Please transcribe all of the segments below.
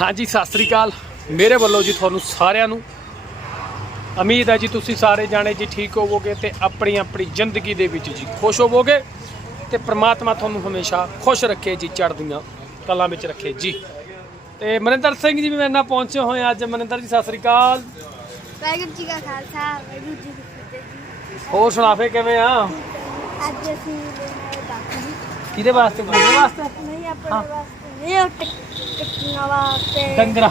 ਹਾਂਜੀ ਸਤਿ ਸ੍ਰੀ ਅਕਾਲ। ਮੇਰੇ ਵੱਲੋਂ ਜੀ ਤੁਹਾਨੂੰ ਸਾਰਿਆਂ ਨੂੰ ਉਮੀਦ ਹੈ ਜੀ ਤੁਸੀਂ ਸਾਰੇ ਜਾਣੇ ਜੀ ਠੀਕ ਹੋਵੋਗੇ ਤੇ ਆਪਣੀ ਆਪਣੀ ਜ਼ਿੰਦਗੀ ਦੇ ਵਿੱਚ ਜੀ ਖੁਸ਼ ਹੋਵੋਗੇ ਤੇ ਪ੍ਰਮਾਤਮਾ ਤੁਹਾਨੂੰ ਹਮੇਸ਼ਾ ਖੁਸ਼ ਰੱਖੇ ਜੀ ਚੜ੍ਹਦੀਆਂ ਕਲਾਂ ਵਿੱਚ ਰੱਖੇ ਜੀ। ਤੇ ਮਨਿੰਦਰ ਸਿੰਘ ਜੀ ਵੀ ਮੇਰੇ ਨਾਲ ਪਹੁੰਚੇ ਹੋਏ ਆ ਅੱਜ। ਮਨਿੰਦਰ ਜੀ ਸਤਿ ਸ੍ਰੀ ਅਕਾਲ। ਵਾਹਿਗੁਰੂ ਜੀ ਕਾ ਖਾਲਸਾ ਵਾਹਿਗੁਰੂ ਜੀ ਕੀ ਫਤਿਹ ਜੀ। ਹੋਰ ਸੁਣਾਫੇ ਕਿਵੇਂ ਆ? ਅੱਜ ਅਸੀਂ ਕਿਹਦੇ ਵਾਸਤੇ ਬੋਲਣ ਵਾਸਤੇ? ਨਹੀਂ ਆਪਣੇ ਵਾਸਤੇ ਨਹੀਂ ਉਹ ਟਿਕ ਟਿਕਣਾ ਵਾਸਤੇ। ਡੰਗਰਾ।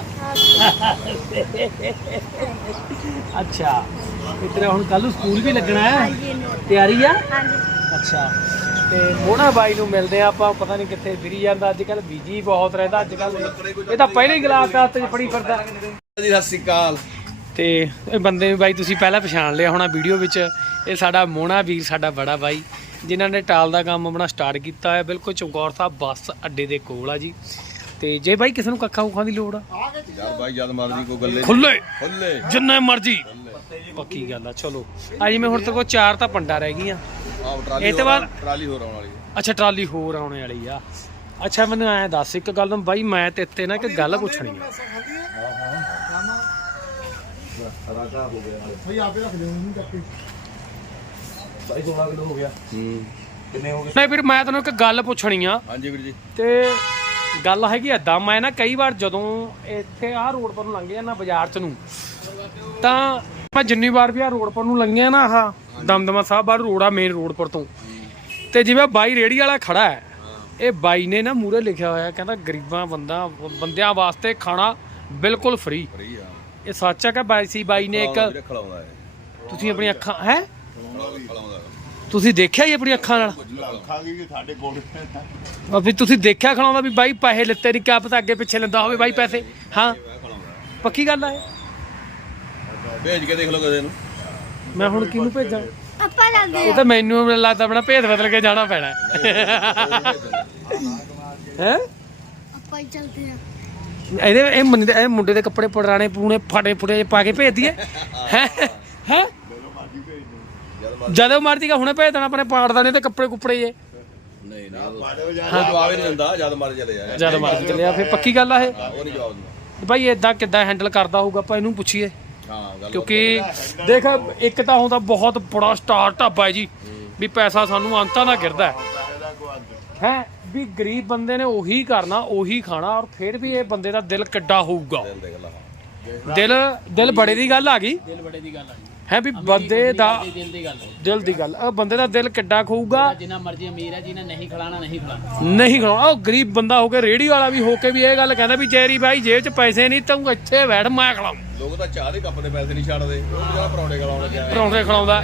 ਅੱਛਾ। ਇਤਨੇ ਹੁਣ ਕੱਲ ਨੂੰ ਸਕੂਲ ਵੀ ਲੱਗਣਾ ਹੈ। ਹਾਂਜੀ। ਤਿਆਰੀ ਆ? ਹਾਂਜੀ। ਅੱਛਾ। ਤੇ ਮੋਹਣਾ ਬਾਈ ਨੂੰ ਮਿਲਦੇ ਆ ਆਪਾਂ ਪਤਾ ਨਹੀਂ ਕਿੱਥੇ ਫਿਰੀ ਜਾਂਦਾ। ਅੱਜ ਕੱਲ ਬੀਜੀ ਬਹੁਤ ਰਹਿੰਦਾ ਅੱਜ ਕੱਲ ਇਹ ਤਾਂ ਪਹਿਲੇ ਹੀ ਗਲਾਸ ਦਾ ਹੱਥ 'ਚ ਫੜੀ ਫਿਰਦਾ। ਜੀ ਸਤਿ ਸ਼੍ਰੀ ਅਕਾਲ। ਤੇ ਇਹ ਬੰਦੇ ਬਾਈ ਤੁਸੀਂ ਪਹਿਲਾਂ ਪਛਾਣ ਲਿਆ ਹੋਣਾ ਵੀਡੀਓ ਵਿੱਚ। ਇਹ ਸਾਡਾ ਮੋਹਣਾ ਵੀਰ ਸਾਡਾ ਬੜਾ ਬਾਈ। ਜਿਨ੍ਹਾਂ ਨੇ ਟਾਲ ਦਾ ਕੰਮ ਆਪਣਾ ਸਟਾਰਟ ਕੀਤਾ ਹੈ ਬਿਲਕੁਲ ਚੌਗੌਰ ਸਾਹਿਬ ਬੱਸ ਅੱਡੇ ਦੇ ਕੋਲ ਆ ਜੀ। ਤੇ ਜੇ ਬਾਈ ਕਿਸੇ ਨੂੰ ਕੱਖਾਂ ਉਖਾਂ ਦੀ ਲੋੜ ਆ? ਯਾਰ ਬਾਈ ਜਦ ਮਰਜ਼ੀ ਕੋ ਗੱਲੇ ਖੁੱਲੇ! ਖੁੱਲੇ! ਜਿੰਨੇ ਮਰਜ਼ੀ! ਪੱਕੀ ਗੱਲ ਆ ਚਲੋ। ਆ ਜਿਵੇਂ ਹੁਣ ਤੇਰੇ ਕੋਲ ਚਾਰ ਤਾਂ ਪੰਡਾ ਰਹਿ ਗਈਆਂ। ਆਹ ਟਰਾਲੀ ਇਹ ਤੋਂ ਹੋਰ ਬਾਅਦ- ਟਰਾਲੀ ਹੋਰ ਆਉਣ ਵਾਲੀ ਹੈ ਅੱਛਾ ਟਰਾਲੀ ਹੋਰ ਆਉਣੇ ਵਾਲੀ ਆ। ਅੱਛਾ ਮੈਨੂੰ ਐਂ ਦੱਸ ਇੱਕ ਗੱਲ ਬਾਈ ਮੈਂ ਤੇ ਇੱਥੇ ਨਾ ਇੱਕ ਗੱਲ ਪੁੱਛਣੀ ਆ। ਰਾਜਾ ਹੋ। ਗਿਆ। ਭਾਈ ਆਪੇ ਰੱਖ ਲਿਓ ਉਹਨੂੰ ਚੱਕੇ ਭਾਈ 16 ਕਿਲੋ ਹੋ ਗਿਆ। ਹੂੰ। ਕਿੰਨੇ ਹੋ ਗਏ? ਨਹੀਂ ਵੀਰ ਮੈਂ ਤੈਨੂੰ ਇੱਕ ਗੱਲ ਪੁੱਛਣੀ ਆ। ਹਾਂਜੀ ਵੀਰ ਜੀ। ਤੇ ਗੱਲ ਹੈਗੀ ਏਦਾਂ ਮੈਂ ਨਾ ਕਈ ਵਾਰ ਜਦੋਂ ਇੱਥੇ ਆਹ ਰੋਡ ਪਰ ਨੂੰ ਲੰਘ ਜਾਂਦਾ ਬਾਜ਼ਾਰ ਚ ਨੂੰ ਤਾਂ ਮੈਂ ਜਿੰਨੀ ਵਾਰ ਵੀ ਆਹ ਰੋਡ ਪਰ ਨੂੰ ਲੰਘਿਆ ਨਾ ਆਹ ਦਮਦਮਾ ਸਾਹਿਬ ਬਾਹਰ ਰੋਡ ਆ ਮੇਨ ਰੋਡ ਪਰ ਤੋਂ। ਤੇ ਜਿਵੇਂ ਬਾਈ ਰੇੜੀ ਵਾਲਾ ਖੜਾ ਹੈ ਇਹ ਬਾਈ ਨੇ ਨਾ ਮੂਰੇ ਲਿਖਿਆ ਹੋਇਆ ਕਹਿੰਦਾ ਗਰੀਬਾਂ ਬੰਦਾ ਬੰਦਿਆਂ ਵਾਸਤੇ ਖਾਣਾ ਬਿਲਕੁਲ ਫ੍ਰੀ ਇਹ ਸੱਚ ਹੈ ਕਿ ਬਾਈ ਸੀ ਬਾਈ ਨੇ ਇੱਕ ਤੁਸੀਂ ਆਪਣੀ ਅੱਖਾਂ ਹੈ? ਤੁਸੀਂ ਦੇਖਿਆ ਹੀ ਆਪਣੀ ਅੱਖਾਂ ਨਾਲ? ਅੱਖਾਂ ਕੀ ਸਾਡੇ ਕੋਲ ਆ ਵੀ ਤੁਸੀਂ ਦੇਖਿਆ ਖਲਾਉਂਦਾ ਵੀ ਬਾਈ ਪੈਸੇ ਲਿੱਤੇ ਨਹੀਂ ਕਿਆ ਪਤਾ ਅੱਗੇ ਪਿੱਛੇ ਲੈਂਦਾ ਹੋਵੇ ਬਾਈ ਪੈਸੇ ਹਾਂ? ਪੱਕੀ ਗੱਲ ਆ ਇਹ? ਭੇਜ ਕੇ ਦੇਖ ਲਓ ਕਿਸੇ ਨੂੰ। ਮੈਂ ਹੁਣ ਕਿਹਨੂੰ ਭੇਜਾਂ? ਆਪਾਂ ਜਾਂਦੇ ਇਹ ਤਾਂ ਮੈਨੂੰ ਮੈਨੂੰ ਲੱਗਦਾ ਆਪਣਾ ਭੇਦ ਬਦਲ ਕੇ ਜਾਣਾ ਪੈਣਾ। ਹੈ? ਆਪਾਂ ਹੀ ਚੱਲਦੇ ਆ ਇਹਦੇ ਇਹ ਮੁੰਡੇ ਦੇ ਇਹ ਮੁੰਡੇ ਦੇ ਕੱਪੜੇ ਪੁਰਾਣੇ ਪੂਣੇ ਫਟੇ ਫੁਟੇ ਪਾ ਕੇ ਭੇਜ ਦਈਏ। ਹੈ? ਹੈ? ਜਦੋਂ ਮਰਜ਼ੀ ਕਾ ਹੁਣੇ ਭੇਜ ਦੇਣਾ ਆਪਣੇ ਪਾੜਦਾ ਨੇ ਤੇ ਕੱਪੜੇ ਕੁੱਪੜੇ ਜੇ ਨਹੀਂ ਨਾ ਜਵਾਬ ਹੀ ਨਹੀਂ ਦਿੰਦਾ ਜਦ ਮਰ ਚਲੇ ਜਾ ਜਦੋਂ ਮਰਜ਼ੀ ਚੱਲਿਆ ਫਿਰ ਪੱਕੀ ਗੱਲ ਆ ਇਹ। ਉਹ ਨਹੀਂ ਜਵਾਬ ਦਿੰਦਾ। ਭਾਈ ਇਦਾਂ ਕਿੱਦਾਂ ਹੈਂਡਲ ਕਰਦਾ ਹੋਊਗਾ ਆਪਾਂ ਇਹਨੂੰ ਪੁੱਛੀਏ। ਹਾਂ ਗੱਲ ਕਿਉਂਕਿ ਦੇਖ ਇੱਕ ਤਾਂ ਹੁੰਦਾ ਬਹੁਤ ਬੜਾ ਸਟਾਰ ਢਾਬਾ ਹੈ ਜੀ ਵੀ ਪੈਸਾ ਸਾਨੂੰ ਅੰਤਾਂ ਦਾ ਗਿਰਦਾ ਹੈ। ਹੈ ਵੀ ਗਰੀਬ ਬੰਦੇ ਨੇ ਉਹੀ ਕਰਨਾ ਉਹੀ ਖਾਣਾ ਔਰ ਫਿਰ ਵੀ ਇਹ ਬੰਦੇ ਦਾ ਦਿਲ ਕਿੱਡਾ ਹੋਊਗਾ। ਦਿਲ ਦਿਲ ਬੜੇ ਦੀ ਗੱਲ ਆ ਗਈ। ਦਿਲ ਬੜੇ ਦੀ ਗੱਲ ਆ ਜੀ ਹੈ ਵੀ ਬੰਦੇ ਦਾ ਦਿਲ ਦੀ ਗੱਲ ਹੈ। ਦਿਲ ਦੀ ਗੱਲ। ਉਹ ਬੰਦੇ ਦਾ ਦਿਲ ਕਿੱਡਾ ਖੋਊਗਾ। ਜਿੰਨਾ ਮਰਜ਼ੀ ਅਮੀਰ ਹੈ ਜਿਹਨੇ ਨਹੀਂ ਖਿਲਾਣਾ ਨਹੀਂ ਖਿਲਾਣਾ। ਨਹੀਂ ਖਲਾਉਣਾ। ਉਹ ਗਰੀਬ ਬੰਦਾ ਹੋ ਕੇ ਰੇੜੀ ਵਾਲਾ ਵੀ ਹੋ ਕੇ ਵੀ ਇਹ ਗੱਲ ਕਹਿੰਦਾ ਵੀ ਜੈਰੀ ਭਾਈ ਜੇਬ 'ਚ ਪੈਸੇ ਨਹੀਂ ਤੂੰ ਇੱਥੇ ਬੈਠ ਮੈਂ ਖਲਾਉਂ। ਲੋਕ ਤਾਂ ਚਾਹ ਦੇ ਕੱਪ ਦੇ ਪੈਸੇ ਨਹੀਂ ਛੱਡਦੇ। ਉਹ ਜਿਹੜਾ ਪਰੌਂਠੇ ਖਲਾਉਣ ਲੱਗਿਆ। ਪਰੌਂਠੇ ਖਲਾਉਂਦਾ।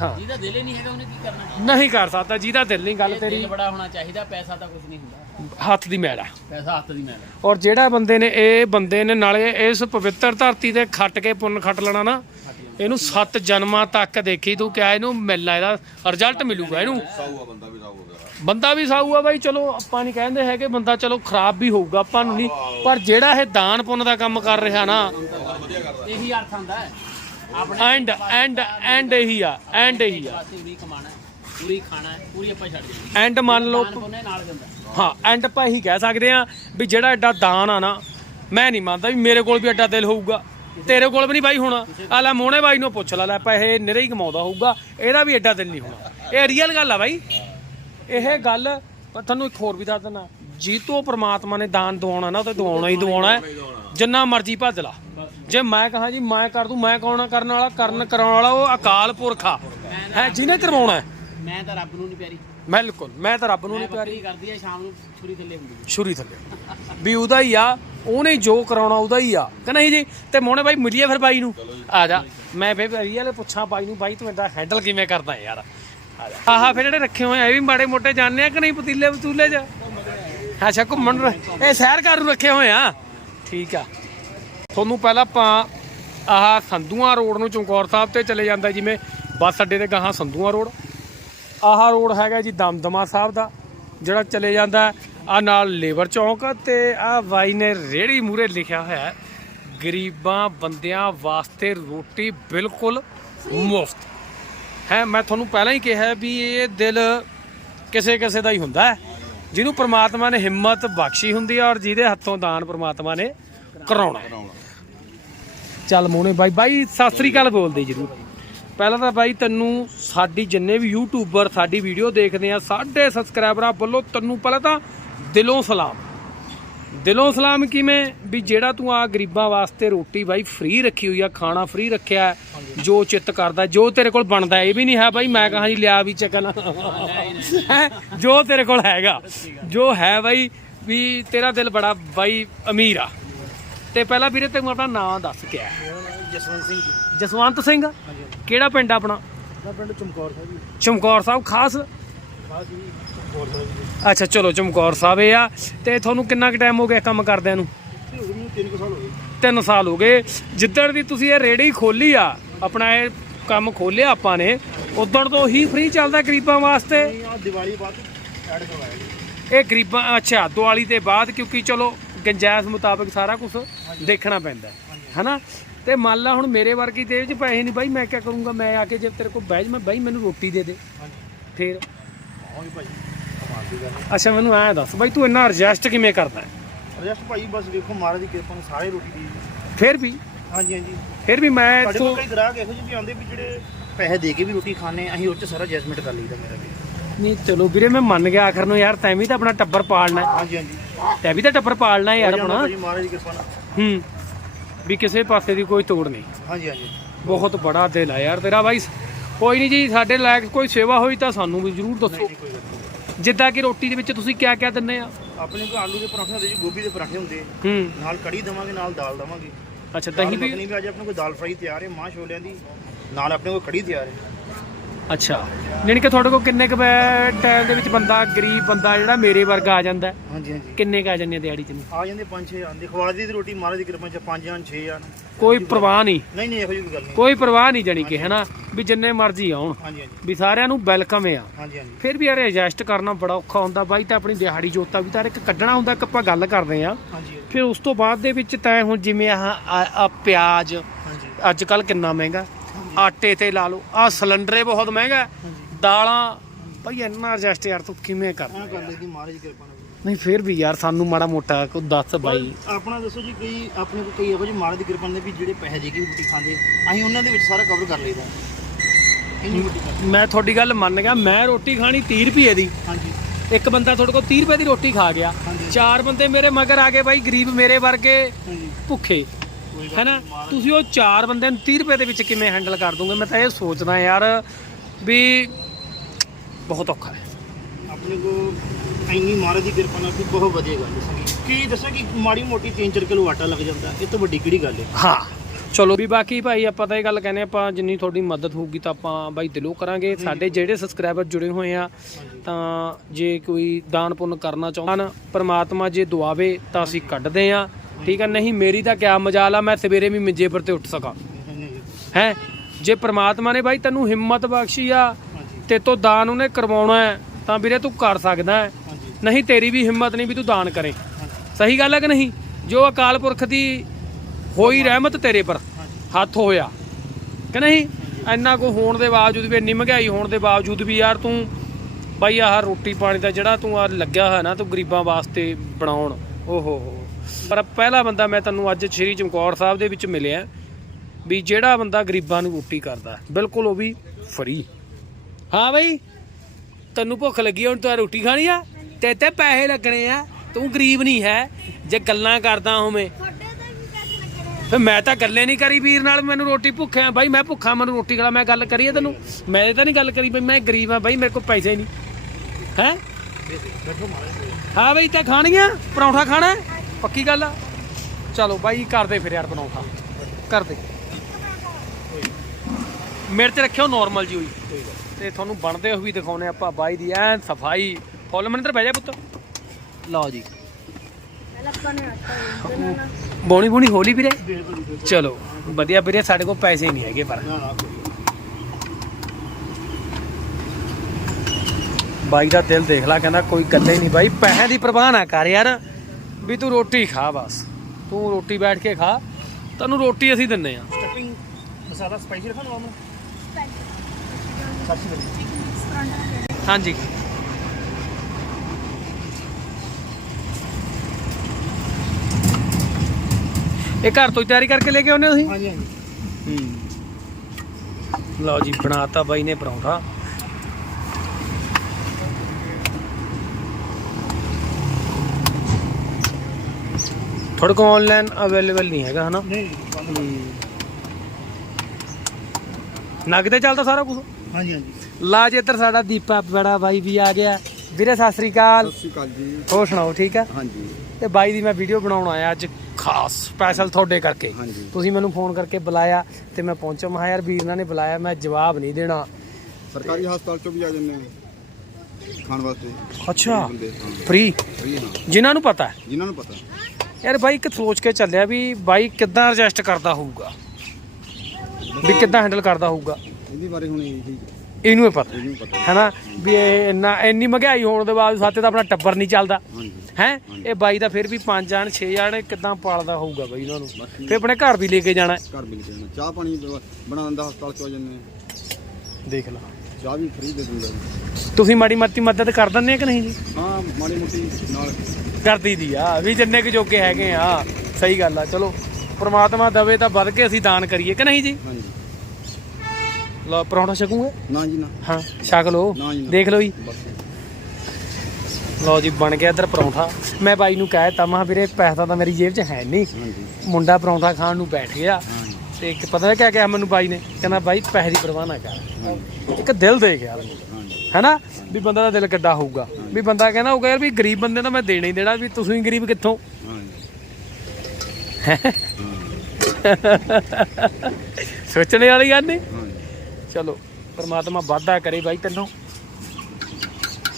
ਹਾਂ। ਜਿਹਦਾ ਦਿਲ ਹੀ ਨਹੀਂ ਹੈਗਾ ਉਹਨੇ ਕੀ ਕਰਨਾ? ਨਹੀਂ ਕਰ ਸਕਦਾ ਜਿਹਦਾ ਦਿਲ ਨਹੀਂ ਗੱਲ ਤੇਰੀ। ਦਿਲ ਬੜਾ ਹੋਣਾ ਚਾਹੀਦਾ ਪੈਸਾ ਤਾਂ ਕੁਝ ਨਹੀਂ ਹੁੰਦਾ। ਹੱਥ ਦੀ ਮੈਲ ਆ। ਪੈਸਾ ਹੱਥ ਦੀ ਮੈਲ ਔਰ ਜਿਹੜਾ ਬੰਦੇ ਨੇ ਇਹ ਬੰਦੇ ਨੇ ਨਾਲੇ ਇਸ ਪਵਿੱਤਰ ਧਰਤੀ ਤੇ ਖੱਟ ਕੇ ਪੁੰਨ ਖੱਟ ਲੈਣਾ ਨਾ ਇਹਨੂੰ ਸੱਤ ਜਨਮਾਂ ਤੱਕ ਦੇਖੀ ਤੂੰ ਕਿਆ ਇਹਨੂੰ ਮਿਲਣਾ ਇਹਦਾ ਰਿਜ਼ਲਟ ਮਿਲੂਗਾ ਇਹਨੂੰ। ਬੰਦਾ ਵੀ ਸਾਊ ਹੋ ਗਿਆ ਬੰਦਾ ਵੀ ਸਾਊ ਆ ਬਾਈ ਚਲੋ ਆਪਾਂ ਨਹੀਂ ਕਹਿੰਦੇ ਹੈਗੇ ਬੰਦਾ ਚਲੋ ਖਰਾਬ ਵੀ ਹੋਊਗਾ ਆਪਾਂ ਨੂੰ ਨਹੀਂ ਪਰ ਜਿਹੜਾ ਇਹ ਦਾਨ ਪੁੰਨ ਦਾ ਕੰਮ ਕਰ ਰਿਹਾ ਨਾ ਇਹੀ ਅਰਥ ਹੁੰਦਾ ਹੈ। ਐਂਡ ਐਂਡ ਐਂਡ ਇਹੀ ਆ ਐਂਡ ਇਹੀ ਆ। ਪੂਰੀ ਕਮਾਣਾ ਪੂਰੀ ਖਾਣਾ ਪੂਰੀ ਆਪਾਂ ਛੱਡ ਦੇਣੀ ਐਂਡ ਮੰਨ ਲਓ ਨਾਲ ਜਾਂਦਾ ਹਾਂ। ਐਂਡ ਆਪਾਂ ਇਹੀ ਕਹਿ ਸਕਦੇ ਆ ਵੀ ਜਿਹੜਾ ਐਡਾ ਦਾਨ ਆ ਨਾ ਮੈਂ ਨਹੀਂ ਮੰਨਦਾ ਵੀ ਮੇਰੇ ਕੋਲ ਵੀ ਐਡਾ ਦਿਲ ਹੋਊਗਾ। ਤੇਰੇ ਕੋਲ ਵੀ ਨਹੀਂ ਬਾਈ ਹੋਣਾ। ਆ ਲੈ ਮੋਹਣੇ ਬਾਈ ਨੂੰ ਪੁੱਛ ਲੈ ਲੈ ਪੈਸੇ ਨਿਰੇ ਹੀ ਕਮਾਉਂਦਾ ਹੋਊਗਾ, ਇਹਦਾ ਵੀ ਐਡਾ ਦਿਲ ਨਹੀਂ ਹੋਣਾ। ਇਹ ਰੀਅਲ ਗੱਲ ਆ ਬਾਈ। ਇਹ ਗੱਲ ਤੁਹਾਨੂੰ ਇੱਕ ਹੋਰ ਵੀ ਦੱਸ ਦਿੰਦਾ। ਜੀ ਤੋਂ ਪ੍ਰਮਾਤਮਾ ਨੇ ਦਾਨ ਦਵਾਉਣਾ ਨਾ ਉਹ ਤੇ ਦਵਾਉਣਾ ਹੀ ਦਵਾਉਣਾ ਜਿੰਨਾ ਮਰਜ਼ੀ ਭੱਜ ਲਾ। ਜੇ ਮੈਂ ਕਹਾਂ ਜੀ, ਮੈਂ ਕਰ ਦੂੰ, ਮੈਂ ਕੌਣ ਕਰਨ ਵਾਲਾ? ਕਰਨ ਕਰਾਉਣ ਵਾਲਾ ਉਹ ਅਕਾਲ ਪੁਰਖ ਆ। ਹੈ, ਜਿਹਨੇ ਕਰਵਾਉਣਾ ਮੈਂ ਤਾਂ ਰੱਬ ਨੂੰ ਨਹੀਂ ਪਿਆਰੀ। ਬਿਲਕੁਲ ਮੈਂ ਤਾਂ ਰੱਬ ਨੂੰ ਨਹੀਂ ਪਿਆਰੀ। ਕਰਦੀ ਹੈ ਸ਼ਾਮ ਨੂੰ ਛੁਰੀ ਥੱਲੇ ਹੁੰਦੀ ਹੈ ਛੁਰੀ ਥੱਲੇ। ਵੀ ਉਹਦਾ ਹੀ ਆ ਉਹਨੇ ਜੋ ਕਰਾਉਣਾ ਉਹਦਾ ਹੀ ਆ। ਕਿ ਨਹੀਂ ਜੀ? ਤੇ ਮੋਹਣੇ ਬਾਈ ਮਿਲੀਏ ਫਿਰ ਬਾਈ ਨੂੰ। ਆ ਜਾ ਮੈਂ ਫੇਰ ਰੀਅਲ ਪੁੱਛਾਂ ਬਾਈ ਨੂੰ ਬਾਈ ਤੂੰ ਏਦਾਂ ਹੈਂਡਲ ਕਿਵੇਂ ਕਰਦਾ ਯਾਰ। ਆ ਜਾ। ਆਹਾ ਫਿਰ ਜਿਹੜੇ ਰੱਖੇ ਹੋਏ ਆ ਇਹ ਵੀ ਮਾੜੇ ਮੋਟੇ ਜਾਣਦੇ ਆ ਕਿ ਨਹੀਂ ਪਤੀਲੇ ਪਤੂਲੇ ਚ? ਅੱਛਾ ਘੁੰਮਣ ਰ- ਇਹ ਸੈਰ ਕਰਨ ਨੂੰ ਰੱਖੇ ਹੋਏ ਆ। ਠੀਕ ਆ। ਤੁਹਾਨੂੰ ਪਹਿਲਾਂ ਆਪਾਂ ਆਹ ਸੰਧੂਆਂ ਰੋਡ ਨੂੰ ਚਮਕੌਰ ਸਾਹਿਬ ਤੇ ਚਲੇ ਜਾਂਦਾ ਜਿਵੇਂ ਬੱਸ ਅੱਡੇ ਤੇ ਗਾਹਾਂ ਸੰਧੂਆਂ ਰੋਡ। ਆਹ ਰੋਡ ਹੈਗਾ ਜੀ ਦਮਦਮਾ ਸਾਹਿਬ ਦਾ, ਜਿਹੜਾ ਚਲੇ ਜਾਂਦਾ ਆ ਨਾਲ ਲੇਬਰ ਚੌਂਕ ਤੇ ਆ ਬਾਈ ਨੇ ਰੇੜੀ ਮੂਰੇ ਲਿਖਿਆ ਹੋਇਆ ਗਰੀਬਾਂ ਬੰਦਿਆਂ ਵਾਸਤੇ ਰੋਟੀ ਬਿਲਕੁਲ ਮੁਫਤ। ਹੈ, ਮੈਂ ਤੁਹਾਨੂੰ ਪਹਿਲਾਂ ਹੀ ਕਿਹਾ ਵੀ ਇਹ ਦਿਲ ਕਿਸੇ ਕਿਸੇ ਦਾ ਹੀ ਹੁੰਦਾ ਹੈ। ਜਿਹਨੂੰ ਪ੍ਰਮਾਤਮਾ ਨੇ ਹਿੰਮਤ ਬਖਸ਼ੀ ਹੁੰਦੀ ਹੈ ਔਰ ਜਿਹਦੇ ਹੱਥੋਂ ਦਾਨ ਪ੍ਰਮਾਤਮਾ ਨੇ ਕਰਾਉਣਾ। ਚੱਲ ਮੋਨੇ ਬਾਈ ਬਾਈ, ਸਤਿ ਸ੍ਰੀ ਅਕਾਲ ਬੋਲਦੇ ਜਰੂਰ ਪਹਿਲਾਂ ਤਾਂ ਬਾਈ ਤੈਨੂੰ ਸਾਡੀ ਜਿੰਨੇ ਵੀ ਯੂਟਿਊਬਰ ਸਾਡੀ ਵੀਡੀਓ ਦੇਖਦੇ ਆ ਸਾਡੇ ਸਬਸਕ੍ਰਾਈਬਰਾਂ ਵੱਲੋਂ ਤੈਨੂੰ ਪਹਿਲਾਂ ਤਾਂ ਦਿਲੋਂ ਸਲਾਮ। ਦਿਲੋਂ ਸਲਾਮ ਕਿਵੇਂ? ਵੀ ਜਿਹੜਾ ਤੂੰ ਆ ਗਰੀਬਾਂ ਵਾਸਤੇ ਰੋਟੀ ਬਾਈ ਫ੍ਰੀ ਰੱਖੀ ਹੋਈ ਆ ਖਾਣਾ ਫ੍ਰੀ ਰੱਖਿਆ ਜੋ ਚਿੱਤ ਕਰਦਾ ਜੋ ਤੇਰੇ ਕੋਲ ਬਣਦਾ ਇਹ ਵੀ ਨਹੀਂ ਹੈ ਬਾਈ ਮੈਂ ਕਹਾਂ ਜੀ ਲਿਆ ਵੀ ਚਕਨ ਹੈਂ? ਜੋ ਤੇਰੇ ਕੋਲ ਹੈਗਾ। ਜੋ ਹੈ ਬਾਈ ਵੀ ਤੇਰਾ ਦਿਲ ਬੜਾ ਬਾਈ ਅਮੀਰ ਆ। ਤੇ ਪਹਿਲਾਂ ਵੀਰੇ ਤੈਨੂੰ ਆਪਣਾ ਨਾਮ ਦੱਸ ਕੇ ਆ। ਜਸਵੰਤ ਸਿੰਘ ਜਸਵੰਤ ਸਿੰਘ? ਕਿਹੜਾ ਪਿੰਡ ਆਪਣਾ? ਦਾ ਪਿੰਡ ਚਮਕੌਰ ਸਾਹਿਬ ਜੀ। ਚਮਕੌਰ ਸਾਹਿਬ ਖਾਸ? ਬਾਅਦ ਜੀ ਚਮਕੌਰ ਸਾਹਿਬ ਜੀ। ਅੱਛਾ ਚਲੋ ਚਮਕੌਰ ਸਾਹਿਬ ਇਹ ਆ। ਤੇ ਤੁਹਾਨੂੰ ਕਿੰਨਾ ਕੁ ਟਾਈਮ ਹੋ ਗਿਆ ਕੰਮ ਕਰਦਿਆਂ ਨੂੰ? ਤੇ ਹੋ ਗਏ ਮੈਨੂੰ 3 ਸਾਲ ਹੋ ਗਏ। 3 ਸਾਲ ਹੋ ਗਏ। ਜਿੱਦਣ ਦੀ ਤੁਸੀਂ ਇਹ ਰੇੜੀ ਖੋਲੀ ਆ ਆਪਣਾ ਇਹ ਕੰਮ ਖੋਲਿਆ ਆਪਾਂ ਨੇ ਉਦੋਂ ਤੋਂ ਹੀ ਫ੍ਰੀ ਚੱਲਦਾ ਗਰੀਬਾਂ ਵਾਸਤੇ? ਆ ਦੀਵਾਲੀ ਬਾਅਦ ਐਡ ਕਰਵਾਇਆ ਜੀ। ਇਹ ਗਰੀਬਾਂ ਅੱਛਾ ਦੀਵਾਲੀ ਦੇ ਬਾਅਦ ਕਿਉਂਕਿ ਚਲੋ ਗੰਜਾਇਸ਼ ਮੁਤਾਬਕ ਸਾਰਾ ਕੁਝ ਦੇਖਣਾ ਪੈਂਦਾ ਹੈ ਹਨਾ? ਤੇ ਮੰਨ ਲਾ ਹੁਣ ਮੇਰੇ ਵਰਗੀ ਤੇ ਚ ਪੈਸੇ ਨਹੀਂ ਬਾਈ ਮੈਂ ਕੀ ਕਰੂੰਗਾ? ਮੈਂ ਆ ਕੇ ਜੇ ਤੇਰੇ ਕੋਲ ਬਹਿ ਜਾ ਮੈਂ ਬਾਈ ਮੈਨੂੰ ਰੋਟੀ ਦੇ ਦੇ। ਫੇਰ? ਆਉਂਗੇ ਭਾਈ ਕਮਾਲ ਦੀ ਗੱਲ ਅੱਛਾ ਮੈਨੂੰ ਐਂ ਦੱਸ ਬਾਈ ਤੂੰ ਇੰਨਾ ਐਡਜਸਟ ਕਿਵੇਂ ਕਰਦਾ? ਹੈ? ਰਜਸਟ ਭਾਈ ਬਸ ਵੇਖੋ ਮਹਾਰਾਜ ਦੀ ਕਿਰਪਾ ਨਾਲ ਸਾਰੇ ਰੋਟੀ ਦੀ ਫਿਰ ਵੀ? ਹਾਂਜੀ ਹਾਂਜੀ। ਫਿਰ ਵੀ ਮੈਂ ਸਾਡੇ ਕੋਲ ਕਈ ਗ੍ਰਾਹਕ ਇਹੋ ਜਿਹੇ ਵੀ ਆਉਂਦੇ ਵੀ ਜਿਹੜੇ ਪੈਸੇ ਦੇ ਕੇ ਵੀ ਰੋਟੀ ਖਾਣੇ ਅਸੀਂ ਉਹ 'ਚ ਸਾਰਾ ਐਡਜਸਟਮੈਂਟ ਕਰ ਲਈਦਾ ਮੇਰਾ ਵੀ। ਨਹੀਂ ਚਲੋ ਵੀਰੇ ਮੈਂ ਮੰਨ ਗਿਆ ਆਖਰ ਨੂੰ ਯਾਰ ਤੈਂ ਵੀ ਤਾਂ ਆਪਣਾ ਟੱਬਰ ਪਾਲਣਾ। ਹੈ ਹਾਂਜੀ ਹਾਂਜੀ। ਤੈਂ ਵੀ ਤਾਂ ਟੱਬਰ ਪਾਲਣਾ ਹੈ ਯਾਰ ਆਪਣਾ। ਭਾਜੀ ਮਹਾਰਾਜ ਦੀ ਕਿਰਪਾ ਨਾਲ। ਹੂੰ। ਵੀ ਕਿਸੇ ਪਾਸੇ ਦੀ ਕੋਈ ਤੋੜ ਨਹੀਂ। ਹਾਂਜੀ ਹਾਂਜੀ। ਬਹੁਤ ਬੜਾ ਦਿਲ ਆ ਯਾਰ ਤੇਰਾ ਬਾਈ। ਕੋਈ ਨਹੀਂ ਜੀ ਸਾਡੇ ਲਾਇਕ ਕੋਈ ਸੇਵਾ ਹੋਈ ਤਾਂ ਸਾਨੂੰ ਵੀ ਜ਼ਰੂਰ ਦੱਸੋ। ਨਹੀਂ ਕੋਈ ਗੱਲ ਨਹੀਂ। ਜਿੱਦਾਂ ਕਿ ਰੋਟੀ ਦੇ ਵਿੱਚ ਤੁਸੀਂ ਕਿਆ ਕਿਆ ਦਿੰਦੇ ਆ? ਆਪਣੇ ਕੋਲ ਆਲੂ ਦੇ ਪਰਾਠੇ ਹੁੰਦੇ ਜੀ ਗੋਭੀ ਦੇ ਪਰਾਠੇ ਹੁੰਦੇ। ਹੂੰ। ਨਾਲ ਕੜੀ ਦਵਾਂਗੇ ਨਾਲ ਦਾਲ ਦਵਾਂਗੇ। ਅੱਛਾ ਦਹੀਂ ਵੀ? ਵੀ ਅੱਜ ਆਪਣੇ ਕੋਲ ਦਾਲ ਫਰਾਈ ਤਿਆਰ ਹੈ ਮਾਂ ਛੋਲਿਆਂ ਦੀ। ਨਾਲ ਆਪਣੇ ਕੋਲ ਕੜੀ ਤਿਆਰ ਹੈ। ਅੱਛਾ। ਜਾਣੀ ਕਿ ਤੁਹਾਡੇ ਕੋਲ ਕਿੰਨੇ ਕੁ ਟਾਈਮ ਦੇ ਵਿੱਚ ਬੰਦਾ ਗਰੀਬ ਬੰਦਾ ਜਿਹੜਾ ਮੇਰੇ ਵਰਗਾ ਆ ਜਾਂਦਾ? ਹੈ? ਹਾਂਜੀ ਹਾਂਜੀ। ਕਿੰਨੇ ਕ ਆ ਜਾਂਦੇ ਆ ਦਿਹਾੜੀ ਚ? ਨੂੰ? ਆ ਜਾਂਦੇ ਪੰਜ ਛੇ ਆਂਦੇ ਖਵਾਦੀ ਦੀ ਰੋਟੀ ਮਹਾਰਾਜ ਦੀ ਕਿਰਪਾ ਚ ਪੰਜ ਆਣ ਛੇ ਆਣ। ਕੋਈ ਪਰਵਾਹ ਨਹੀਂ। ਨਹੀਂ ਨਹੀਂ ਇਹੋ ਜਿਹੀ ਕੋਈ ਗੱਲ ਨਹੀਂ। ਕੋਈ ਪਰਵਾਹ ਨਹੀਂ ਜਾਣੀ ਕਿ ਹੈਨਾ? ਵੀ ਜਿੰਨੇ ਮਰਜ਼ੀ ਆਉਣ। ਹਾਂਜੀ ਹਾਂਜੀ। ਵੀ ਸਾਰਿਆਂ ਨੂੰ ਵੈਲਕਮ ਆ। ਹਾਂਜੀ ਹਾਂਜੀ। ਫਿਰ ਵੀ ਯਾਰ ਐਡਜਸਟ ਕਰਨਾ ਬੜਾ ਔਖਾ ਹੁੰਦਾ। ਬਾਈ ਤਾਂ ਆਪਣੀ ਦਿਹਾੜੀ ਜੋਤਾ ਵੀ ਤਾਂ ਇੱਕ ਕੱਢਣਾ ਹੁੰਦਾ ਇੱਕ ਆਪਾਂ ਗੱਲ ਕਰਦੇ ਆ ਹਾਂਜੀ ਫਿਰ ਉਸ ਤੋਂ ਬਾਅਦ ਦੇ ਵਿੱਚ ਤੈਂ ਹੁਣ ਜਿਵੇਂ ਆਹ ਆ- ਆ ਪਿਆਜ਼ ਹਾਂਜੀ। ਅੱਜ ਕੱਲ ਕਿੰਨਾ ਮਹਿੰਗਾ? ਆਟੇ ਤੇ ਲਾ ਲਓ। ਆ ਸਿਲੰਡਰੇ ਬਹੁਤ ਮਹਿੰਗਾ ਹੈ। ਦਾਲਾਂ ਭਾਈ ਇੰਨਾ ਐਡਜਸਟ ਯਾਰ ਤੂੰ ਕਿਵੇਂ ਕਰ ਮਹਾਰਾਜ ਕਿਰਪਾ ਨਾਲ। ਨਹੀਂ ਫਿਰ ਵੀ ਯਾਰ ਸਾਨੂੰ ਮਾੜਾ ਮੋਟਾ ਕੋ ਦੱਸ ਬਾਈ। ਆਪਣਾ ਦੱਸੋ ਜੀ ਕਈ ਆਪਣੇ ਕਈ ਇਹੋ ਜਿਹੇ ਮਹਾਰਾਜ ਦੀ ਕਿਰਪਾ ਨਾਲ ਵੀ ਜਿਹੜੇ ਪੈਸੇ ਦੇ ਕੇ ਵੀ ਰੋਟੀ ਖਾਂਦੇ ਅਸੀਂ ਉਹਨਾਂ ਦੇ ਵਿੱਚ ਸਾਰਾ ਕਵਰ ਕਰ ਲਈਦਾ। ਮੈਂ ਤੁਹਾਡੀ ਗੱਲ ਮੰਨ ਗਿਆ ਮੈਂ ਰੋਟੀ ਖਾਣੀ 30 ਰੁਪਏ ਦੀ। ਹਾਂਜੀ। ਇੱਕ ਬੰਦਾ ਤੁਹਾਡੇ ਕੋਲ 30 ਰੁਪਏ ਦੀ ਰੋਟੀ ਖਾ ਗਿਆ। ਚਾਰ ਬੰਦੇ ਮੇਰੇ ਮਗਰ ਆ ਗਏ ਬਾਈ ਗਰੀਬ ਮੇਰੇ ਵਰਗੇ ਭੁੱਖੇ। ਹੈਨਾ? ਤੁਸੀਂ ਉਹ ਚਾਰ ਬੰਦਿਆਂ ਨੂੰ 30 ਰੁਪਏ ਦੇ ਵਿੱਚ ਕਿਵੇਂ ਹੈਂਡਲ ਕਰ ਦੋਗੇ? ਮੈਂ ਤਾਂ ਇਹ ਸੋਚਦਾ ਯਾਰ ਵੀ ਬਹੁਤ ਔਖਾ ਹੈ। ਆਪਣੇ ਕੋ ਇੰਨੀ ਮਹਾਰਾਜ ਦੀ ਕਿਰਪਾ ਨਾਲ ਵੀ ਬਹੁਤ ਵਧੀਆ ਗੱਲ ਹੈ ਕੀ ਦੱਸਾਂ ਕਿ ਮਾੜੀ ਮੋਟੀ 3-4 ਕਿਲੋ ਆਟਾ ਲੱਗ ਜਾਂਦਾ ਇਹ ਤੋਂ ਵੱਡੀ ਕਿਹੜੀ ਗੱਲ ਹੈ? ਹਾਂ। ਚਲੋ ਵੀ ਬਾਕੀ ਭਾਈ ਆਪਾਂ ਤਾਂ ਇਹ ਗੱਲ ਕਹਿੰਦੇ ਆਪਾਂ ਜਿੰਨੀ ਤੁਹਾਡੀ ਮਦਦ ਹੋਊਗੀ ਤਾਂ ਆਪਾਂ ਬਾਈ ਦਿਲੋਂ ਕਰਾਂਗੇ। ਸਾਡੇ ਜਿਹੜੇ ਸਬਸਕ੍ਰਾਈਬਰ ਜੁੜੇ ਹੋਏ ਆ ਤਾਂ ਜੇ ਕੋਈ ਦਾਨ ਪੁੰਨ ਕਰਨਾ ਚਾਹੁੰਦਾ ਪਰਮਾਤਮਾ ਜੇ ਦੁਆਵੇ ਤਾਂ ਅਸੀਂ ਕੱਢਦੇ ਆ ਠੀਕ ਆ ਨਹੀਂ ਮੇਰੀ ਤਾਂ ਕਿਆ ਮਜਾਲ ਆ ਮੈਂ ਸਵੇਰੇ ਵੀ ਮੰਜੇ ਪਰ ਤੇ ਉੱਠ ਸਕਾਂ। ਹੈ? ਜੇ ਪ੍ਰਮਾਤਮਾ ਨੇ ਬਾਈ ਤੈਨੂੰ ਹਿੰਮਤ ਬਖਸ਼ੀ ਆ ਤੇ ਤੋਂ ਦਾਨ ਉਹਨੇ ਕਰਵਾਉਣਾ ਹੈ ਤਾਂ ਵੀਰੇ ਤੂੰ ਕਰ ਸਕਦਾ ਹੈ। ਨਹੀਂ ਤੇਰੀ ਵੀ ਹਿੰਮਤ ਨਹੀਂ ਵੀ ਤੂੰ ਦਾਨ ਕਰੇ। ਸਹੀ ਗੱਲ ਹੈ ਕਿ ਨਹੀਂ? ਜੋ ਅਕਾਲ ਪੁਰਖ ਦੀ ਹੋਈ ਰਹਿਮਤ ਤੇਰੇ ਪਰ ਹੱਥ ਹੋਇਆ। ਕਿ ਨਹੀਂ? ਇੰਨਾ ਕੋ ਹੋਣ ਦੇ ਬਾਵਜੂਦ ਵੀ ਇੰਨੀ ਮਹਿੰਗਾਈ ਹੋਣ ਦੇ ਬਾਵਜੂਦ ਵੀ ਯਾਰ ਤੂੰ ਬਾਈ ਆਹ ਰੋਟੀ ਪਾਣੀ ਦਾ ਜਿਹੜਾ ਤੂੰ ਆ ਲੱਗਿਆ ਹੋਇਆ ਨਾ ਤੂੰ ਗਰੀਬਾਂ ਵਾਸਤੇ ਬਣਾਉਣ ਓਹੋ ਹੋ ਪਰ ਪਹਿਲਾ ਬੰਦਾ ਮੈਂ ਤੈਨੂੰ ਅੱਜ ਸ਼੍ਰੀ ਚਮਕੌਰ ਸਾਹਿਬ ਦੇ ਵਿੱਚ ਮਿਲਿਆ ਵੀ ਜਿਹੜਾ ਬੰਦਾ ਗਰੀਬਾਂ ਨੂੰ ਰੋਟੀ ਕਰਦਾ ਬਿਲਕੁਲ ਉਹ ਵੀ ਫਰੀ ਹਾਂ ਬਈ ਤੈਨੂੰ ਭੁੱਖ ਲੱਗੀ ਹੁਣ ਤੂੰ ਰੋਟੀ ਖਾਣੀ ਆ? ਤੇ ਤੇ ਪੈਸੇ ਲੱਗਣੇ ਆ ਤੂੰ ਗਰੀਬ ਨਹੀਂ ਹੈ ਜੇ ਗੱਲਾਂ ਕਰਦਾ ਹੋਵੇਂ। ਤੁਹਾਡੇ ਤਾਂ ਵੀ ਪੈਸੇ ਲੱਗਣੇ। ਆ ਫੇ ਮੈਂ ਤਾਂ ਗੱਲੇ ਨਹੀਂ ਕਰੀ ਵੀਰ ਨਾਲ ਮੈਨੂੰ ਰੋਟੀ ਭੁੱਖਿਆ ਬਾਈ ਮੈਂ ਭੁੱਖਾ ਮੈਨੂੰ ਰੋਟੀ ਖਲਾ ਮੈਂ ਗੱਲ ਕਰੀਏ ਤੈਨੂੰ। ਮੈਂ ਤਾਂ ਨਹੀਂ ਗੱਲ ਕਰੀ ਬਈ ਮੈਂ ਗਰੀਬ ਆ ਬਾਈ ਮੇਰੇ ਕੋਲ ਪੈਸੇ ਨਹੀਂ। ਹੈ? ਹਾਂ ਬਈ ਤਾਂ ਖਾਣੀਆਂ? ਪਰੌਂਠਾ ਖਾਣਾ ਹੈ? ਪੱਕੀ ਗੱਲ ਆ? ਚਲੋ ਬਾਈ, ਕਰਦੇ ਫਿਰ ਯਾਰ ਪਰੌਂਠਾ। ਕਰਦੇ। ਮਿਰਚ ਰੱਖਿਓ ਨਾਰਮਲ ਜੀ ਹੋਈ। ਤੇ ਤੁਹਾਨੂੰ ਬਣਦੇ ਹੋਏ ਦਿਖਾਉਨੇ ਆਪਾਂ ਬਾਈ ਦੀ ਐਨ ਸਫ਼ਾਈ। ਫੁੱਲ ਮਨਿੰਦਰ ਬਹਿ ਜਾ ਪੁੱਤ। ਲਓ ਜੀ। ਬੋਣੀ ਬੋਣੀ ਹੋਲੀ ਵੀਰੇ? ਚਲੋ, ਵਧੀਆ ਵੀਰੇ, ਸਾਡੇ ਕੋਲ ਪੈਸੇ ਨਹੀਂ ਹੈਗੇ ਪਰ। ਕੋਈ ਬਾਈ ਦਾ ਦਿਲ ਦੇਖ ਲੈ, ਕਹਿੰਦਾ ਕੋਈ ਗੱਲ ਨਹੀਂ ਬਾਈ। ਪੈਸੇ ਦੀ ਪਰਵਾਹ ਨਾ ਕਰ ਯਾਰ। ਵੀ ਤੂੰ ਰੋਟੀ ਖਾ ਬਸ। ਤੂੰ ਰੋਟੀ ਬੈਠ ਕੇ ਖਾ। ਤੈਨੂੰ ਰੋਟੀ ਅਸੀਂ ਦਿੰਨੇ ਆ। ਹਾਂਜੀ। ਇਹ ਘਰ ਤੋਂ ਤਿਆਰੀ ਕਰਕੇ ਲੈ ਕੇ ਆਉਨੇ ਤੁਸੀਂ? ਹਾਂਜੀ ਹਾਂਜੀ। ਹੂੰ। ਲਓ ਜੀ ਬਣਾਤਾ ਬਾਈ ਨੇ ਪਰੌਂਠਾ। ਤੁਹਾਡੇ ਕੋਲ ਆਨਲਾਈਨ ਅਵੇਲੇਬਲ ਨਹੀਂ ਹੈਗਾ ਹਨਾ? ਨਹੀਂ ਨਗ ਤੇ ਚੱਲਦਾ ਸਾਰਾ ਕੁਝ ਹਾਂਜੀ ਹਾਂਜੀ। ਲਾ ਜੀ ਇੱਧਰ ਸਾਡਾ ਦੀਪਾ ਬੜਾ ਬਾਈ ਵੀ ਆ ਗਿਆ। ਵੀਰੇ ਸਤਿ ਸ੍ਰੀ ਅਕਾਲ। ਸਤਿ ਸ਼੍ਰੀ ਅਕਾਲ ਜੀ। ਹੋਰ ਸੁਣਾਓ ਠੀਕ ਆ? ਹਾਂਜੀ। ਤੇ ਬਾਈ ਦੀ ਮੈਂ ਵੀਡੀਓ ਬਣਾਉਣ ਆਇਆ ਅੱਜ ਖਾਸ ਸਪੈਸ਼ਲ ਤੁਹਾਡੇ ਕਰਕੇ। ਹਾਂਜੀ। ਤੁਸੀਂ ਮੈਨੂੰ ਫੋਨ ਕਰਕੇ ਬੁਲਾਇਆ ਤੇ ਮੈਂ ਪਹੁੰਚਾ ਮੈਂ ਕਿਹਾ ਯਾਰ ਵੀਰਾਂ ਨੇ ਬੁਲਾਇਆ ਮੈਂ ਜਵਾਬ ਨਹੀਂ ਦੇਣਾ। ਸਰਕਾਰੀ ਹਸਪਤਾਲ ਚੋਂ ਵੀ ਆ ਜੰਨੇ ਆ। ਖਾਣ ਵਾਸਤੇ। ਅੱਛਾ। ਫ੍ਰੀ ਜਿਨ੍ਹਾਂ ਨੂੰ ਪਤਾ ਹੈ? ਜਿਨ੍ਹਾਂ ਨੂੰ ਪਤਾ ਯਾਰ ਬਾਈ ਇੱਕ ਸੋਚ ਕੇ ਚੱਲਿਆ ਵੀ ਬਾਈ ਕਿੱਦਾਂ ਐਡਜਸਟ ਕਰਦਾ ਹੋਊਗਾ? ਵੀ ਕਿੱਦਾਂ ਹੈਂਡਲ ਕਰਦਾ ਹੋਊਗਾ? ਇਹਦੇ ਬਾਰੇ ਹੁਣ ਇਹੀ ਇਹਨੂੰ ਹੀ ਪਤਾ। ਇਹਨੂੰ ਪਤਾ। ਹੈਨਾ? ਵੀ ਇਹ ਇੰਨਾ ਇੰਨੀ ਮਹਿੰਗਾਈ ਹੋਣ ਦੇ ਬਾਅਦ ਸਾਥੇ ਤਾਂ ਆਪਣਾ ਟੱਬਰ ਨਹੀਂ ਚੱਲਦਾ। ਹਾਂਜੀ। ਹੈ? ਇਹ ਬਾਈ ਦਾ ਫਿਰ ਵੀ ਪੰਜ ਜਾਣ 6 ਜਾਣ ਕਿੱਦਾਂ ਪਾਲਦਾ ਹੋਊਗਾ ਬਾਈ ਉਹਨਾਂ ਨੂੰ? ਫਿਰ ਆਪਣੇ ਘਰ ਵੀ ਲੈ ਕੇ ਜਾਣਾ। ਘਰ ਮਿਲ ਜਾਣਾ। ਚਾਹ ਪਾਣੀ ਬ- ਬਣਾਉਣ ਦਾ ਹਸਪਤਾਲ ਚੋਂ ਆ ਆ। ਦੇਖ ਲਾ। ਚਾਹ ਵੀ ਫ੍ਰੀ ਦੇ ਦਿੰਦਾ ਜੀ ਤੁਸੀਂ ਮਾੜੀ ਮੱਤੀ ਮਦਦ ਕਰ ਦਿੰਦੇ ਆ ਕਿ ਨਹੀਂ ਜੀ? ਹਾਂ ਮਾੜੀ ਮੋਟੀ ਨਾਲ। ਕਰਦੀ ਦੀ ਆ ਵੀ ਜਿੰਨੇ ਕੁ ਜੋਗੇ ਹੈਗੇ ਆ ਸਹੀ ਗੱਲ ਆ ਚਲੋ। ਪ੍ਰਮਾਤਮਾ ਦਵੇ ਤਾਂ ਵੱਧ ਕੇ ਅਸੀਂ ਦਾਨ ਕਰੀਏ ਕਿ ਨਹੀਂ ਜੀ? ਹਾਂਜੀ। ਲਓ ਪਰੌਂਠਾ ਛਕੂਗੇ? ਨਾ ਜੀ ਨਾ। ਹਾਂ ਛਕ ਲਓ। ਨਾ ਜੀ, ਨਾ। ਦੇਖ ਲਓ ਜੀ। ਬਸ। ਲਓ ਜੀ ਬਣ ਗਿਆ ਇੱਧਰ ਪਰੌਂਠਾ। ਮੈਂ ਬਾਈ ਨੂੰ ਕਹਿ ਤਾ ਮਾ ਵੀਰੇ ਪੈਸਾ ਤਾਂ ਮੇਰੀ ਜੇਬ 'ਚ ਹੈ ਨਹੀਂ ਹਾਂਜੀ। ਮੁੰਡਾ ਪਰੌਂਠਾ ਖਾਣ ਨੂੰ ਬੈਠ ਗਿਆ। ਹਾਂਜੀ। ਤੇ ਇੱਕ ਪਤਾ ਕਿਆ ਕਿਹਾ ਮੈਨੂੰ ਬਾਈ ਨੇ? ਕਹਿੰਦਾ ਬਾਈ ਪੈਸੇ ਦੀ ਪਰਵਾਹ ਨਾ ਕਰ। ਇੱਕ ਦਿਲ ਦੇ ਗਿਆ ਹੈਨਾ? ਵੀ ਬੰਦਾ ਦਾ ਦਿਲ ਕਿੱਡਾ ਹੋਊਗਾ। ਵੀ ਬੰਦਾ ਕਹਿੰਦਾ ਹੋਊਗਾ ਯਾਰ ਵੀ ਗਰੀਬ ਬੰਦੇ ਨੂੰ ਮੈਂ ਦੇਣਾ ਹੀ ਦੇਣਾ ਵੀ ਤੁਸੀਂ ਗਰੀਬ ਕਿੱਥੋਂ? ਹਾਂਜੀ। ਸੋਚਣੇ ਵਾਲੀ ਗੱਲ ਨਹੀਂ? ਹਾਂਜੀ। ਚਲੋ ਪਰਮਾਤਮਾ ਵਾਧਾ ਕਰੇ ਬਾਈ ਤੈਨੂੰ।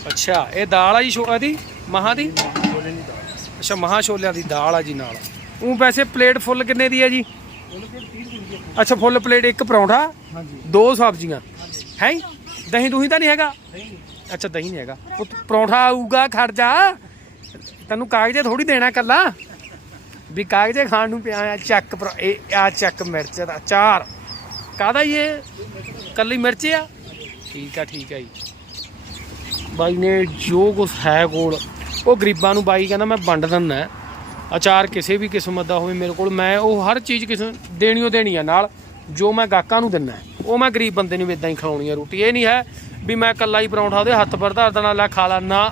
ਅੱਛਾ ਇਹ ਦਾਲ ਆ ਜੀ ਸ਼ੋ ਦੀ? ਮਹਾਂ ਦੀ? ਅੱਛਾ ਮਹਾਂ ਛੋਲਿਆਂ ਦੀ ਦਾਲ ਆ ਜੀ ਨਾਲ। ਉਹ ਵੈਸੇ ਪਲੇਟ ਫੁੱਲ ਕਿੰਨੇ ਦੀ ਹੈ ਜੀ? ਅੱਛਾ ਫੁੱਲ ਪਲੇਟ ਇੱਕ ਪਰੌਂਠਾ ਹਾਂਜੀ। ਦੋ ਸਬਜ਼ੀਆਂ। ਹੈ ਦਹੀਂ ਦੁਹੀਂ ਤਾਂ ਨਹੀਂ ਹੈਗਾ? ਅੱਛਾ, ਦਹੀਂ ਨਹੀਂ ਹੈਗਾ। ਉਹ ਪਰੌਂਠਾ ਆਊਗਾ, ਖੜ ਜਾ। ਤੈਨੂੰ ਕਾਗਜ਼ੇ ਥੋੜੀ ਦੇਣਾ ਕੱਲਾ। ਵੀ ਕਾਗਜ਼ੇ ਖਾਣ ਨੂੰ ਪਿਆ ਆ ਚੱਕ ਪਰ- ਇਹ ਆ ਚੱਕ ਮਿਰਚ ਦਾ ਚਾਰ। ਕਾਦਾ ਇਹ? ਕੱਲੀ ਮਿਰਚ ਆ? ਠੀਕ ਆ ਠੀਕ ਆ ਜੀ। ਬਾਈ ਨੇ ਜੋ ਕੁਛ ਹੈ ਕੋਲ, ਉਹ ਗਰੀਬਾਂ ਨੂੰ ਬਾਈ ਕਹਿੰਦਾ ਮੈਂ ਵੰਡ ਦਿੰਦਾ ਅਚਾਰ ਕਿਸੇ ਵੀ ਕਿਸਮ ਦਾ ਹੋਵੇ ਮੇਰੇ ਕੋਲ, ਮੈਂ ਉਹ ਹਰ ਚੀਜ਼ ਕਿਸੇ, ਦੇਣੀਓ ਦੇਣੀ ਆ ਨਾਲ, ਜੋ ਮੈਂ ਗਾਹਕਾਂ ਨੂੰ ਦਿੰਦਾ ਉਹ ਮੈਂ ਗਰੀਬ ਬੰਦੇ ਨੂੰ ਇਦਾਂ ਹੀ ਖਿਲਾਉਣੀ ਆ ਰੋਟੀ। ਇਹ ਨਹੀਂ ਹੈ ਵੀ ਮੈਂ ਕੱਲਾ ਹੀ ਪਰੌਂਠਾ ਉਹਦੇ ਹੱਥ ਪਰ ਧਰ ਦੇਣਾ, ਲੈ ਖਾ ਲਾ। ਨਾ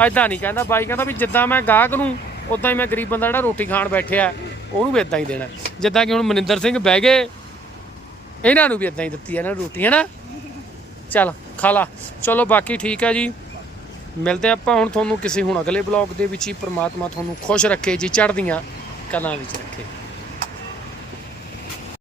ਐਦਾਂ ਨਹੀਂ ਕਹਿੰਦਾ। ਬਾਈ ਕਹਿੰਦਾ ਵੀ ਜਿੱਦਾਂ ਮੈਂ ਗਾਹਕ ਨੂੰ ਉਦਾਂ ਹੀ ਮੈਂ ਗਰੀਬ ਬੰਦਾ ਜਿਹੜਾ ਰੋਟੀ ਖਾਣ ਬੈਠਿਆ, ਉਹਨੂੰ ਵੀ ਇਦਾਂ ਹੀ ਦੇਣਾ। ਜਿੱਦਾਂ ਕਿ ਹੁਣ ਮਨਿੰਦਰ ਸਿੰਘ ਬਹਿ ਗਏ, ਇਹਨਾਂ ਨੂੰ ਵੀ ਇਦਾਂ ਹੀ ਦਿੱਤੀ ਹੈ ਨਾ ਰੋਟੀ ਹੈ ਨਾ ਚੱਲ, ਖਾ ਲਾ। ਚਲੋ, ਬਾਕੀ ਠੀਕ ਹੈ ਜੀ। ਮਿਲਦੇ ਹਾਂ ਆਪਾਂ ਹੁਣ ਤੁਹਾਨੂੰ ਕਿਸੇ ਹੁਣ ਅਗਲੇ ਬਲੌਗ ਦੇ ਵਿੱਚ ਹੀ। ਪ੍ਰਮਾਤਮਾ ਤੁਹਾਨੂੰ ਖੁਸ਼ ਰੱਖੇ ਜੀ, ਚੜ੍ਹਦੀਆਂ ਕਲਾਂ ਵਿੱਚ ਰੱਖੇ।